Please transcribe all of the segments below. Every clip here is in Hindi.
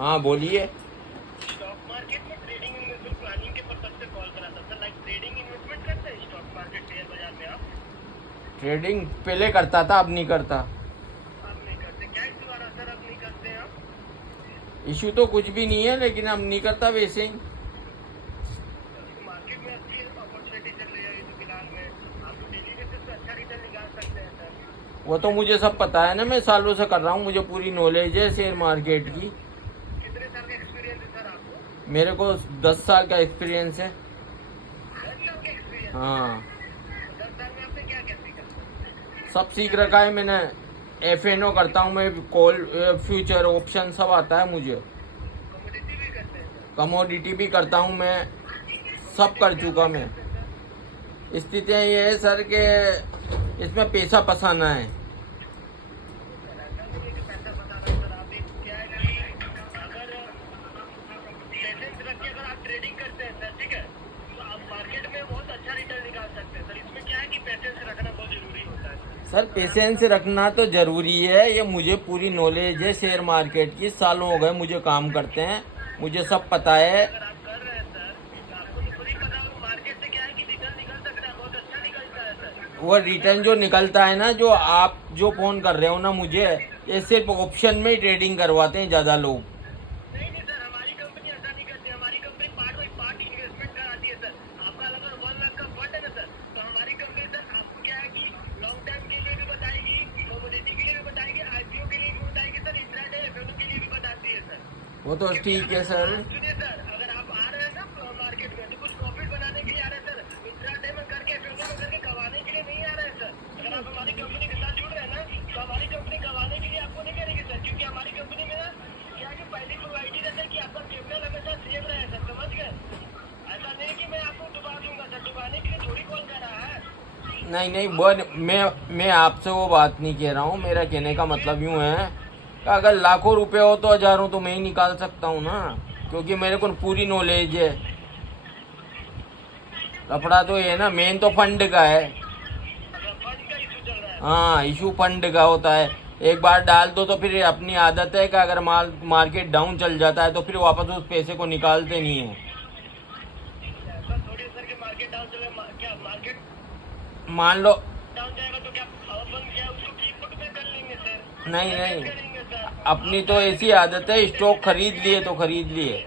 हाँ बोलिए। स्टॉक मार्केट में ट्रेडिंग इन्वेस्टमेंट प्लानिंग के पर्पज से कॉल करा था सर। लाइक ट्रेडिंग इन्वेस्टमेंट करते हैं स्टॉक मार्केट शेयर बाजार में आप? ट्रेडिंग पहले करता था, अब नहीं करता। आप नहीं करते? क्या इस द्वारा सर आप नहीं करते हैं आप? इशू तो कुछ भी नहीं है, लेकिन अब नहीं करता वैसे ही। मार्केट में अच्छी अपॉर्चुनिटी चल रही है अभी तो फिलहाल में, आप तो डेली बेसिस पे अच्छा रिटर्न निकाल सकते हैं सर। वो तो मुझे सब पता है ना, मैं सालों से कर रहा हूँ, मुझे पूरी नॉलेज है शेयर मार्केट की। कितने साल का एक्सपीरियंस है सर आपको? मेरे को 10 साल का एक्सपीरियंस है। 10 साल का एक्सपीरियंस? हाँ, 10 साल में आपने क्या क्या सीखा? सब सीख रखा है मैंने। FNO करता हूँ मैं, कॉल, फ्यूचर, ऑप्शन सब आता है मुझे। कमोडिटी भी करते हैं सर? कमोडिटी भी करता हूँ मैं, सब कर चुका मैं। स्थितियाँ ये है सर कि इसमें पैसा फंसाना है। ऐसा नहीं है कि पैसा बता रहा है सर। आप एक क्या है कि अगर पेशेंस रख के अगर आप ट्रेडिंग करते हैं सर, ठीक है, तो आप मार्केट में बहुत अच्छा रिटर्न निकाल सकते हैं सर। इसमें क्या है कि पेशेंस रखना बहुत जरूरी होता है सर पेशेंस रखना तो जरूरी है, ये मुझे पूरी नॉलेज है शेयर मार्केट की, सालों हो गए मुझे काम करते हैं, मुझे सब पता है। अगर आप कर रहे हैं सर तो आपको तो थोड़ी पता हो मार्केट से क्या है कि रिटर्न निकल सकता है, बहुत अच्छा निकलता है सर। वो रिटर्न जो निकलता है ना, जो आप जो फोन कर रहे हो ना मुझे, ये सिर्फ ऑप्शन में ही ट्रेडिंग करवाते हैं ज्यादा लोग। नहीं नहीं सर, हमारी कंपनी ऐसा नहीं करती। हमारी company part by part investment कराती है सर। आपका अगर 1 लाख का फंड है ना सर, तो हमारी कंपनी सर आपको क्या है कि लॉन्ग टाइम के लिए भी बताएगी, कमोडिटी के लिए भी बताएगी, आईपीओ के लिए भी बताएगी सर, इंट्राडे एफएनओ के लिए भी बताती है सर। वो तो ठीक है सर। सुनिए सर, अगर आप आ रहे हैं ना मार्केट में तो कुछ प्रॉफिट बनाने के लिए आ रहे हैं सर, इंट्राडे में करके एफएनओ में करके कमाने के लिए नहीं आ रहे हैं सर। अगर आप हमारी कंपनी के साथ जुड़ रहे हैं ना, तो हमारी कंपनी कमाने के लिए आपको नहीं करेगी सर, क्योंकि हमारी कंपनी में ना क्या है कि पहली प्रोवाइडी रहता है कि आपका कैपिटल हमेशा सेफ रहे सर, समझ गए? ऐसा नहीं कि मैं आपको डुबा दूंगा सर, डुबाने के लिए थोड़ी कॉल कर रहा है। नहीं नहीं, वो मैं आपसे वो बात नहीं कह रहा हूँ। मेरा कहने का मतलब यूँ है कि अगर लाखों रुपए हो तो हजारों तो मैं ही निकाल सकता हूँ ना, क्योंकि मेरे को पूरी नॉलेज है। कपड़ा तो ये है ना, मेन तो फंड का है। अगर फंड का इशू चल रहा है हाँ, इशू फंड का होता है। एक बार डाल दो तो फिर अपनी आदत है कि अगर मार्केट डाउन चल जाता है तो फिर वापस उस पैसे को निकालते नहीं है। ऐसा थोड़ी है सर कि मार्केट डाउन चले, क्या मार्केट मान लो, डाउन जाएगा तो क्या अपन क्या उसको ठीक फुट में कर लेंगे सर? नहीं क्या नहीं, करेंगे सर? अपनी तो ऐसी आदत है, स्टॉक खरीद लिए तो खरीद लिए,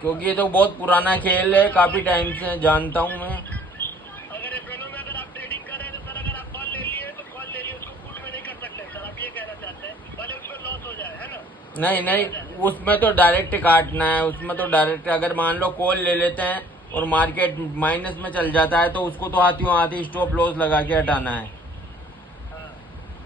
क्योंकि ये तो बहुत पुराना खेल है, काफी टाइम से जानता हूँ मैं। अगर एफएनओ में अगर आप ट्रेडिंग कर रहे हैं तो सर अगर आप कॉल ले लिए तो कॉल ले लिए, उसको पुट में नहीं कर सकते सर, आप ये कहना चाहते हैं? भले उसमें लॉस हो जाए, है ना? नहीं नहीं, उसमें तो डायरेक्ट काटना है, उसमें तो डायरेक्ट, अगर मान लो कॉल ले लेते हैं और मार्केट माइनस में चल जाता है तो उसको तो हाथ ही स्टॉप लॉस लगा के हटाना है, हाँ,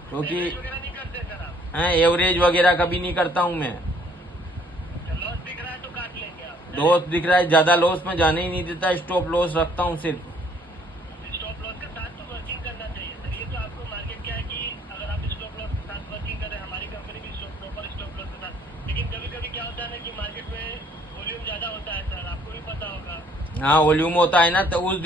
क्योंकि एवरेज वगैरह नहीं करते सर आप? एवरेज वगैरह कभी नहीं करता हूँ मैं। अच्छा, लॉस दिख रहा है तो काट लेंगे आप? लॉस दिख रहा है, ज्यादा लॉस में जाने ही नहीं देता, स्टॉप लॉस रखता हूँ सिर्फ। स्टॉप लॉस के साथ तो वर्किंग करना चाहिए सर। ये तो आपको मार्केट क्या है कि अगर आप स्टॉप लॉस के साथ वर्किंग कर रहे हैं, हमारी कंपनी भी प्रॉपर स्टॉप लॉस के साथ, लेकिन कभी कभी क्या होता है ना कि मार्केट में वॉल्यूम ज्यादा होता है सर, आपको भी पता होगा। हाँ, वॉल्यूम होता है ना, तो उस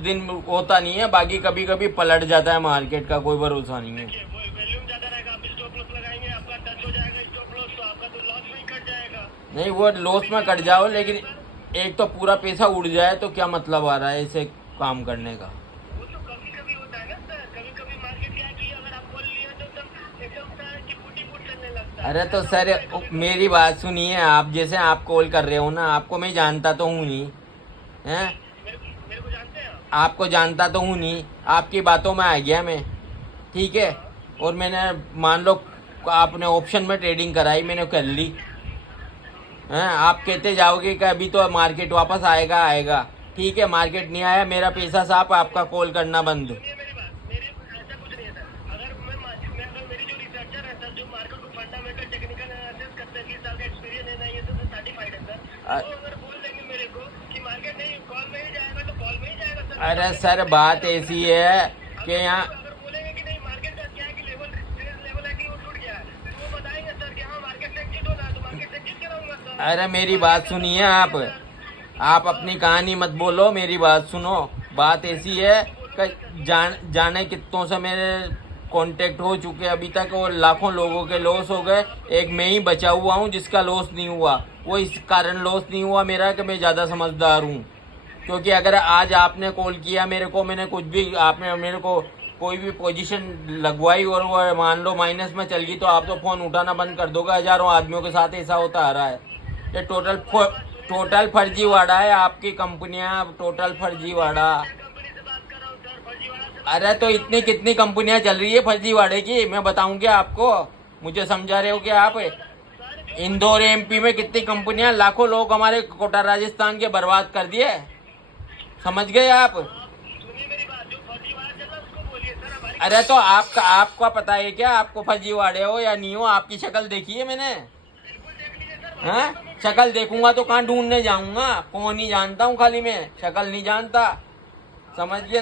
दिन होता नहीं है, बाकी कभी कभी पलट जाता है मार्केट का, कोई भरोसा नहीं है। देखिए वो वॉल्यूम ज्यादा रहेगा, आप स्टॉप लॉस लगाएंगे, आपका टच हो जाएगा स्टॉप लॉस, तो आपका तो लॉस में ही कट जाएगा। नहीं, वो लॉस में कट जाओ, लेकिन एक तो पूरा पैसा उड़ जाए तो क्या मतलब आ रहा है इसे काम करने का। वो तो कभी कभी होता है ना सर, कभी कभी मार्केट क्या है कि अगर आप कॉल लिया तो एकदम सर कि फुटी फुट करने लगता है। अरे तो सर मेरी बात सुनिए, आप जैसे आप कॉल कर रहे हो ना, आपको मैं जानता तो हूँ नहीं, हैं? मेरे को जानते हैं आप? आपको जानता तो हूँ नहीं, आपकी बातों में आ गया मैं, ठीक है? और मैंने, मान लो आपने ऑप्शन में ट्रेडिंग कराई, मैंने कर ली, हैं? आप कहते जाओगे कि अभी तो मार्केट वापस आएगा आएगा, ठीक है, मार्केट नहीं आया, मेरा पैसा साफ, आपका कॉल करना बंद। सुनिए मेरी बात, मेरी ऐसा कुछ नहीं है सर। अगर मैं अगर मेरी जो रिसर्चर है सर, जो मार्केट को फंडामेंटल टेक्निकल एनालिसिस करते हैं, 20 साल का एक्सपीरियंस है ना, ये तो सर्टिफाइड है सर, वो अगर बोल देंगे मेरे को कि मार्केट नहीं कॉल में ही जाएगा तो कॉल में ही जाएगा सर। अरे सर बात ऐसी है कि यहाँ, अगर बोलेंगे कि नहीं मार्केट का क्या है कि लेवल है कि वो टूट गया है, तो वो बताएंगे सर कि हाँ मार्केट से एग्जिट होना है, तो मार्केट से एग्जिट कराऊंगा सर। अरे मेरी बात सुनिए, आप अपनी कहानी मत बोलो, मेरी बात सुनो। बात ऐसी है कि जाने कितनों से मेरे कांटेक्ट हो चुके अभी तक और लाखों लोगों के लॉस हो गए। एक मैं ही बचा हुआ हूँ जिसका लॉस नहीं हुआ। वो इस कारण लॉस नहीं हुआ मेरा कि मैं ज़्यादा समझदार हूँ। क्योंकि अगर आज आपने कॉल किया मेरे को, मैंने कुछ भी, आपने मेरे को कोई भी पोजीशन लगवाई और वो मान लो माइनस में चल गई, तो आप तो फ़ोन उठाना बंद कर दोगे। हज़ारों आदमियों के साथ ऐसा होता आ रहा है। ये टोटल फर्जीवाड़ा है। आपकी कंपनियां टोटल फर्जीवाड़ा। कंपनी से बात कर रहा हूँ सर, फर्जीवाड़ा से। अरे तो इतनी कितनी कंपनियां चल रही है फर्जीवाड़े की, मैं बताऊं क्या आपको? मुझे समझा रहे हो क्या आप? इंदौर एमपी में कितनी कंपनियां, लाखों लोग हमारे कोटा राजस्थान के बर्बाद कर दिए। समझ गए आप? सुनिए मेरी बात, जो फर्जीवाड़ा चल रहा है उसको बोलिए सर। हमारी अरे तो आपका पता है क्या आपको फर्जीवाड़े हो या नहीं हो? आपकी शक्ल देखी है मैंने? बिल्कुल देख लीजिए सर। हाँ, शक्ल देखूंगा तो कहाँ ढूंढने जाऊंगा? कौन ही जानता हूँ, खाली मैं शक्ल नहीं जानता। समझ गए ना?